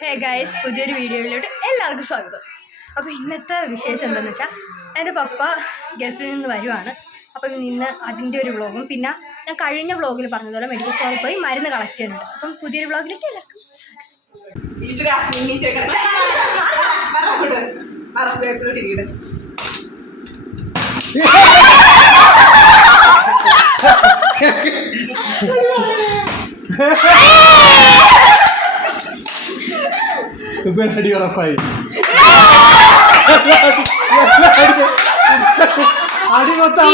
Hey guys പുതിയൊരു വീഡിയോയിലോട്ട് എല്ലാവർക്കും സ്വാഗതം അപ്പോൾ ഇന്നത്തെ വിശേഷം എന്താണെന്ന് വെച്ചാൽ എന്റെ പപ്പ ഗൾഫിൽ നിന്ന് വരുവാണ് അപ്പം ഇന്ന് അതിന്റെ ഒരു വ്ളോഗും പിന്നെ ഞാൻ കഴിഞ്ഞ വ്ളോഗിൽ പറഞ്ഞതുപോലെ മെഡിക്കൽ സ്റ്റോറിൽ പോയി മരുന്ന് കളക്ട് ചെയ്യുന്നുണ്ട് അപ്പം പുതിയൊരു വ്ളോഗിലേക്ക് എല്ലാവർക്കും അടി ഉറപ്പായി അടി മൊത്തം.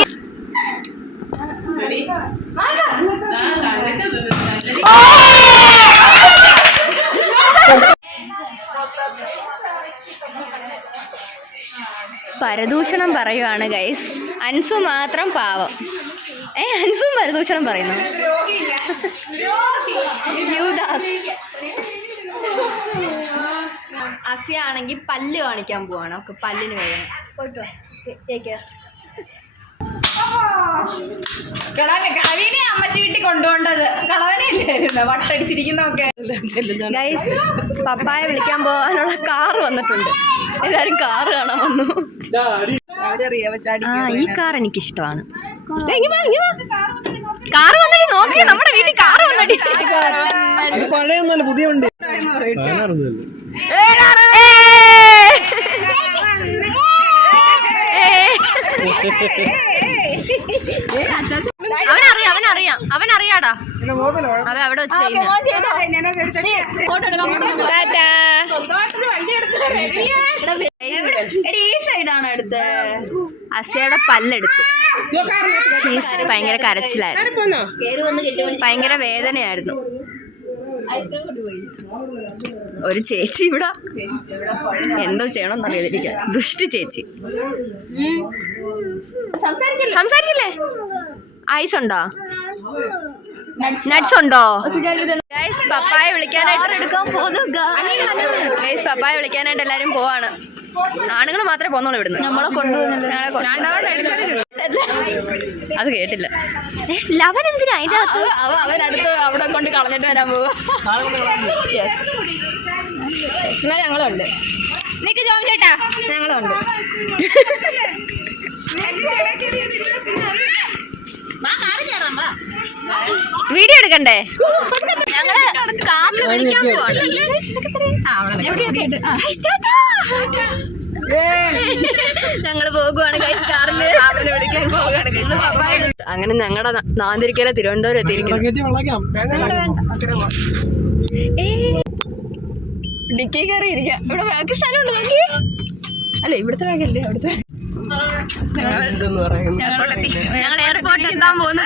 പരദൂഷണം പറയുവാണ് ഗൈസ് അൻസു മാത്രം പാവം. ഏ അൻസും പരദൂഷണം പറയുന്നു. യുദാസ് അസിയ ആണെങ്കിൽ പല്ല് കാണിക്കാൻ പോവാണ്. അവൾക്ക് പല്ലിന് വേദന പോയിട്ട്. കിളവനെ കിളവിനെ അമ്മച്ചി വീട്ടിൽ കൊണ്ടുപോണ്ടത് കളവനെ ഇല്ലായിരുന്നു? വട്ടടിച്ചിരിക്കുന്നൊക്കെ ഗൈസ് പപ്പായ വിളിക്കാൻ പോകാനുള്ള കാറ് വന്നിട്ടുണ്ട്. എല്ലാരും കാറ് കാണാൻ വന്നു. ആ ഈ കാർ എനിക്ക് ഇഷ്ടമാണ് കാറ് വന്നിട്ട് നോക്കി. നമ്മുടെ വീട്ടിൽ കാറ് വന്നിട്ട്. പഴയൊന്നുമല്ല പുതിയ വണ്ടി. അവനറിയാം അവനറിയാം. അവനറിയാടാ. അവൻ അവിടെ വെച്ച് ടാറ്റാ. എടി, ഈ സൈഡാണ് എടുത്ത്? അസയുടെ പല്ലെടുത്തു. ഭയങ്കര കരച്ചിലായിരുന്നു. ഭയങ്കര വേദനയായിരുന്നു. ഒരു ചേച്ചി ഇവിടെ എന്തോ ചെയ്യണമെന്ന് എന്നറിയാതിരിക്ക ദുഷ്ട ചേച്ചി. സംസാരിക്കില്ലേ? ഐസ് ഉണ്ടോ നട്സ് ഉണ്ടോ? ഗൈസ് പപ്പായ വിളിക്കാനായിട്ട് എടുക്കാൻ പോകുന്നു ഗൈസ് പപ്പായ വിളിക്കാനായിട്ട് എല്ലാരും പോവാണ്. ആണുങ്ങൾ മാത്രമേ പോന്നുള്ളൂ ഇവിടുന്ന്. നമ്മളെ കൊണ്ടുപോകുന്നുണ്ട്. അത് കേട്ടില്ല. ലവൻ എന്തിനാ അതിന്റെ അകത്ത്? അവനടുത്ത് അവിടെ കൊണ്ട് കളഞ്ഞിട്ട് വരാൻ പോവാ. എന്നാ ഞങ്ങളുണ്ട്. നിക്ക് ജോം ചേട്ടാ. ഞങ്ങളുണ്ട്. വീഡിയോ എടുക്കണ്ടേ? ഞങ്ങൾ കാറിൽ വിളിക്കാൻ പോവാണ്. Okay, okay. ആ. ഞങ്ങൾ പോകുവാണ് guys. കാറിൽ. അവനെ വിളിക്കാൻ പോവുകയാണ് അങ്ങനെ ഞങ്ങളുടെ നാന്തിരിക്കല തിരുവനന്തപുരം എത്തിയിരിക്കുന്നു. ഡിക്കി കയറി ഇരിക്കാം. ഇവിടെ ബാക്കി സ്ഥലമുണ്ട് നോക്കി അല്ല ഇവിടുത്തെ ബാഗല്ലേ അവിടുത്തെ ഞങ്ങൾ എയർപോർട്ടിൽ എത്താൻ പോകുന്നു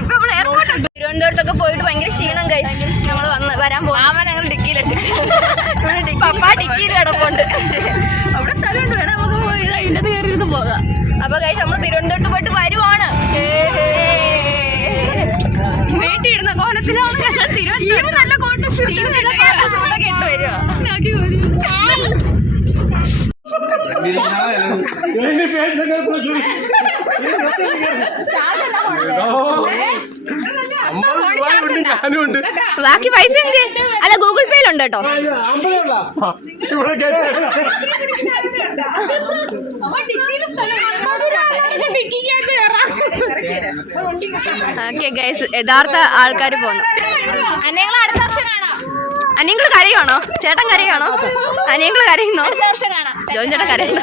ഇപ്പൊ എയർപോർട്ട് തിരുവനന്തപുരത്തൊക്കെ പോയിട്ട് ഭയങ്കര ക്ഷീണം കഴിച്ച് ഞങ്ങൾ വന്ന് വരാൻ പോകും മാമ ഞങ്ങൾ ഡിക്കിയിലെടുത്തിട്ട് പപ്പ ഡിക്കിയിൽ കിടപ്പുണ്ട്. അവിടെ സ്ഥലമുണ്ട്. വേണം നമുക്ക് പോയി അതിന്റെ അത് കയറി ഇരുന്ന് പോകാം. അപ്പൊ കഴിച്ച് നമ്മൾ തിരുവനന്തപുരത്ത് പോയിട്ട് വരുവാണ്. വീട്ടിൽ ഇടുന്ന കോലത്തിലാണ് ഞങ്ങൾ കോട്ടസ് നല്ല കോട്ടസ് ഞാനും ഉണ്ട് ബാക്കി പൈസ എന്ത്? അല്ല ഗൂഗിൾ പേയിലുണ്ട് ഉണ്ട് അമ്പതേ ഉള്ള. ഇവിടെ കേട്ടോ. ഓക്കെ ഗൈസ് യഥാർത്ഥ ആൾക്കാർ പോന്നു. അനിയങ്ങൾ അടുത്ത വർഷം കാണാം. അനിയങ്ങൾ കരയുവാണോ? ചേട്ടൻ കരയുവാണോ? അനിയങ്ങൾ കരയുന്നോ? ജോൺ ചേട്ടൻ കരയുന്നു.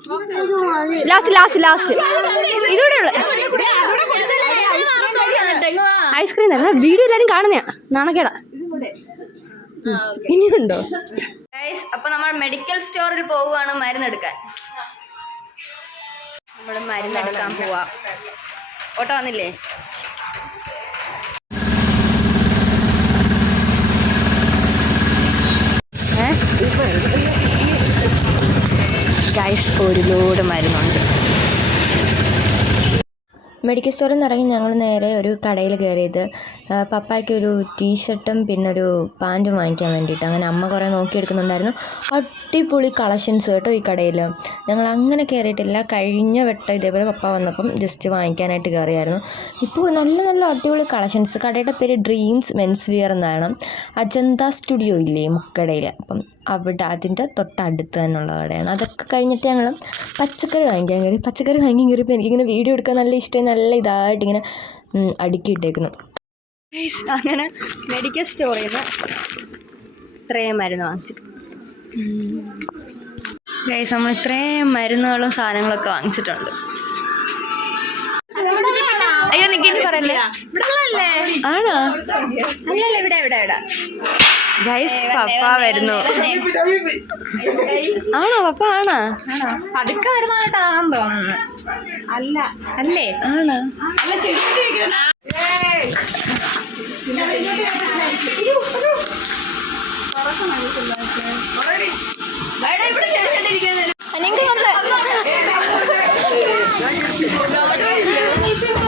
Last last last. ഇതൂടെ ഉള്ള ഐസ്ക്രീം തന്നെ. വീഡിയോ എല്ലാരും കാണുന്നയാ. നാണക്കേടാ. ഇനിയുണ്ടോ? അപ്പൊ നമ്മൾ മെഡിക്കൽ സ്റ്റോറിൽ പോവുകയാണ് മരുന്നെടുക്കാൻ. നമ്മൾ മരുന്നെടുക്കാൻ പോവാ. ഓട്ടോ വന്നില്ലേ? ഏ? ഗൈസ് ഒരു ലോഡ് മരുന്നുണ്ട്. മെഡിക്കൽ സ്റ്റോറിൽ നിന്ന് ഇറങ്ങി ഞങ്ങൾ നേരെ ഒരു കടയിൽ കയറിയത് പപ്പായ്ക്ക് ഒരു ടീഷർട്ടും പിന്നെ ഒരു പാന്റും വാങ്ങിക്കാൻ വേണ്ടിയിട്ട്. അങ്ങനെ അമ്മ കുറേ നോക്കിയെടുക്കുന്നുണ്ടായിരുന്നു. അടിപൊളി കളക്ഷൻസ് കേട്ടോ ഈ കടയിൽ ഞങ്ങൾ അങ്ങനെ കയറിയിട്ടില്ല കഴിഞ്ഞ വട്ടം ഇതേപോലെ പപ്പ വന്നപ്പം ജസ്റ്റ് വാങ്ങിക്കാനായിട്ട് കയറിയായിരുന്നു ഇപ്പോൾ നല്ല നല്ല അടിപൊളി കളക്ഷൻസ് കടയുടെ പേര് ഡ്രീംസ് മെൻസ് വിയർ എന്നാണ്. അജന്ത സ്റ്റുഡിയോ ഇല്ലേ മുക്കടയിൽ അപ്പം അവിടെ അതിന്റെ തൊട്ടടുത്ത് തന്നെയുള്ള കടയാണ്. അതൊക്കെ കഴിഞ്ഞിട്ട് ഞങ്ങൾ പച്ചക്കറി വാങ്ങിക്കാൻ കയറി പച്ചക്കറി വാങ്ങിക്കാൻ കയറിയപ്പോൾ എനിക്കിങ്ങനെ വീഡിയോ എടുക്കാൻ നല്ല ഇഷ്ടമായി. നല്ല ഇതായിട്ട് ഇങ്ങനെ അടുക്കി അടുക്കിയിട്ടേക്കുന്നു അങ്ങനെ മെഡിക്കൽ സ്റ്റോറിൽ നിന്ന് ഇത്രയും മരുന്ന് വാങ്ങിച്ചു. ഗൈസ് നമ്മൾ ഇത്രയും മരുന്നുകളും സാധനങ്ങളൊക്കെ വാങ്ങിച്ചിട്ടുണ്ട്. അയ്യോ നിക്കി പറയല്ലേ? ആണോ? അല്ലല്ല ഇവിടെ ഇവിടെ ഇവിടെ. ഗൈസ് പപ്പ വരുന്നു. ആണോ പപ്പ ആണോ? പതുക്കെ വരുന്നതായിട്ടാണെന്ന് തോന്നുന്നു. അല്ല അല്ലേ? ആണോ? അല്ല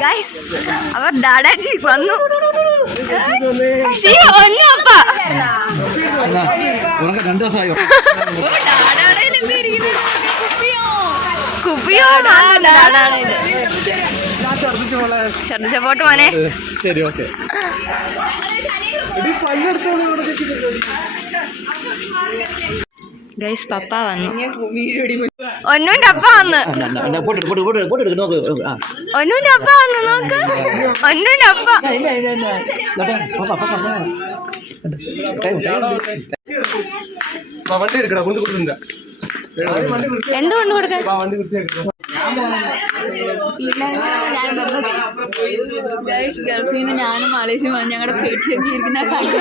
ഗൈസ് അവർ ഡാഡാജി വന്നു. ഒന്നും അപ്പ രണ്ടു ദിവസമായോ? കുപ്പിയോ? ഛർദിച്ച പോട്ട് മോനെ. ശരി ഓക്കെ. ഗൈസ് പപ്പ വന്നു. ഒന്നുവിന്റെ അപ്പ വന്ന്. പോട്ടെ പോട്ടെ പോട്ടെ പോട്ടെ എടുക്ക് നോക്ക് ആ. ഒന്നുവിന്റെ അപ്പ വന്നു നോക്ക്. ഒന്നുവിന്റെ അപ്പ. വണ്ടി എടുക്കടാ കൊണ്ട് കൊടുത്തില്ല എന്ത് കൊണ്ട് കൊടുക്കാൻ? വണ്ടി വൃത്തിയാക്കി. ഗൾഫിൽ നിന്ന് ഞാനും മലേഷ്യ ഞങ്ങളുടെ പേടിച്ചൊക്കെ ഇരിക്കുന്ന കണ്ടു